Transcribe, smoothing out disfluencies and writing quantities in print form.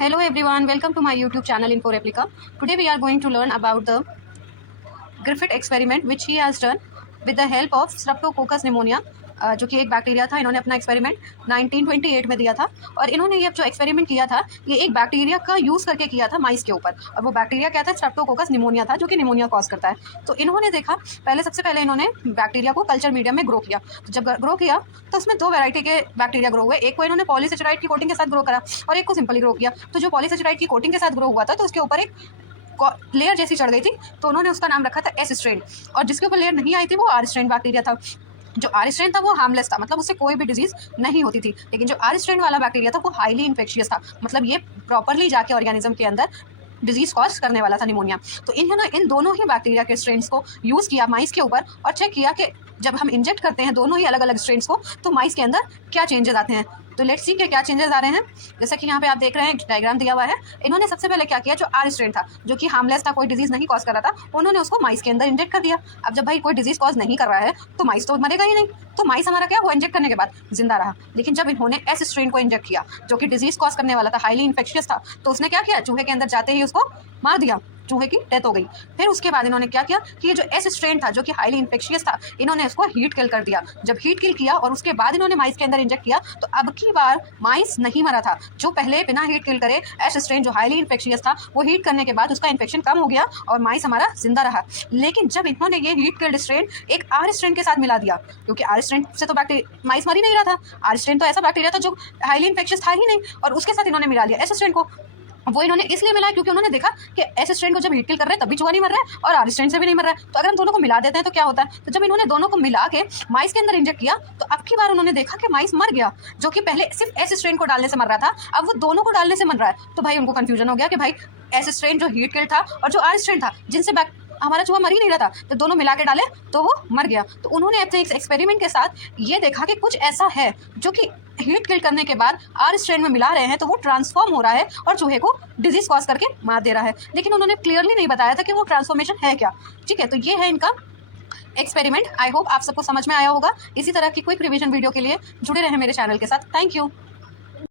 Hello everyone, welcome to my YouTube channel Info Replica. Today we are going to learn about the Griffith experiment which he has done with the help of Streptococcus pneumonia, जो कि एक bacteria था। इन्होंने अपना experiment 1928 में दिया था और इन्होंने ये जो एक्सपेरिमेंट किया था ये एक बैक्टीरिया का यूज़ करके किया था माइस के ऊपर। और वो बैक्टीरिया क्या था? स्ट्रेप्टोकोकस निमोनिया था, जो कि निमोनिया कॉज करता है। तो इन्होंने देखा, सबसे पहले इन्होंने बैक्टीरिया को कल्चर मीडियम में ग्रो किया। तो जब ग्रो किया तो उसमें दो वैरायटी के बैक्टीरिया ग्रो हुए। एक को इन्होंने पॉलीसेचुराइड की कोटिंग के साथ ग्रो करा और एक को सिंपली ग्रो किया। तो जो पॉलीसेचुराइड की कोटिंग के साथ ग्रो हुआ था तो उसके ऊपर एक लेयर जैसी चढ़ गई थी, तो उन्होंने उसका नाम रखा था एस स्ट्रेन। और जिसके ऊपर लेयर नहीं आई थी वो आर स्ट्रेन बैक्टीरिया था। जो आर स्ट्रेन था वो हार्मलेस था, मतलब उससे कोई भी डिजीज नहीं होती थी। लेकिन जो आर स्ट्रेन वाला बैक्टीरिया था वो हाईली इन्फेक्शियस था, मतलब ये प्रॉपरली जाके ऑर्गेनिज्म के अंदर डिजीज कॉज करने वाला था, निमोनिया। तो इन्होंने इन दोनों ही बैक्टीरिया के स्ट्रेन्स को यूज़ किया माइस के ऊपर और चेक किया कि जब हम इंजेक्ट करते हैं दोनों ही अलग अलग स्ट्रेन्स को तो माइस के अंदर क्या चेंजेस आते हैं। तो लेट्स सी के क्या चेंजेस आ रहे हैं। जैसा कि यहाँ पे आप देख रहे हैं, एक डायग्राम दिया हुआ है। इन्होंने सबसे पहले क्या किया, जो आर स्ट्रेन था जो कि हार्मलेस था, कोई डिजीज नहीं कॉज कर रहा था, उन्होंने उसको माइस के अंदर इंजेक्ट कर दिया। अब जब भाई कोई डिजीज कॉज नहीं कर रहा है तो माइस तो मरेगा ही नहीं, तो माइस हमारा क्या हुआ, इंजेक्ट करने के बाद जिंदा रहा। लेकिन जब इन्होंने एस स्ट्रेन को इंजेक्ट किया जो कि डिजीज कॉज करने वाला था, हाईली इन्फेक्शियस था, तो उसने क्या किया, चूहे के अंदर जाते ही उसको मार दिया, चूहे की डेथ हो गई। फिर उसके बाद इन्होंने क्या किया कि ये जो एस स्ट्रेन था जो कि हाईली इन्फेक्शियस था, इन्होंने इसको हीट किल कर दिया। जब हीट किल किया और उसके बाद इन्होंने माइस के अंदर इंजेक्ट किया तो अब की बार माइस नहीं मरा था। जो पहले बिना हीट किल करे एस स्ट्रेन जो हाईली इन्फेक्शियस था, वो हीट करने के बाद उसका इन्फेक्शन कम हो गया और माइस हमारा जिंदा रहा। लेकिन जब इन्होंने ये हीट किल्ड स्ट्रेन एक आर स्ट्रेन के साथ मिला दिया, क्योंकि आर स्ट्रेन से तो माइस मर ही नहीं रहा था, आर स्ट्रेन तो ऐसा बैक्टीरिया था जो हाईली इन्फेक्शियस था ही नहीं, और उसके साथ इन्होंने मिला लिया एस स्ट्रेन को। वो इन्होंने इसलिए मिलाया क्योंकि उन्होंने देखा कि एस स्ट्रेन को जब हीट किल कर रहे हैं तब भी चूहा नहीं मर रहा है और आर स्ट्रेन से भी नहीं मर रहा है, तो अगर हम दोनों को मिला देते हैं तो क्या होता है। तो जब इन्होंने दोनों को मिला के माइस के अंदर इंजेक्ट किया तो अब की बार उन्होंने देखा कि माइस मर गया, जो कि पहले सिर्फ एस स्ट्रेन को डालने से मर रहा था, अब वो दोनों को डालने से मर रहा है। तो भाई उनको कंफ्यूजन हो गया कि भाई एस स्ट्रेन जो हीट किल था और जो आर स्ट्रेन था जिनसे हमारा चूहा मर ही नहीं रहा था, तो दोनों मिला के डाले तो वो मर गया। तो उन्होंने अपने एक्सपेरिमेंट के साथ ये देखा कि कुछ ऐसा है जो कि हीट किल करने के बाद आर स्ट्रेन में मिला रहे हैं तो वो ट्रांसफॉर्म हो रहा है और चूहे को डिजीज कॉज करके मार दे रहा है। लेकिन उन्होंने क्लियरली नहीं बताया था कि वो ट्रांसफॉर्मेशन है क्या। ठीक है, तो ये है इनका एक्सपेरिमेंट। आई होप आप सबको समझ में आया होगा। इसी तरह की क्विक रिवीजन वीडियो के लिए जुड़े रहे मेरे चैनल के साथ। Thank you.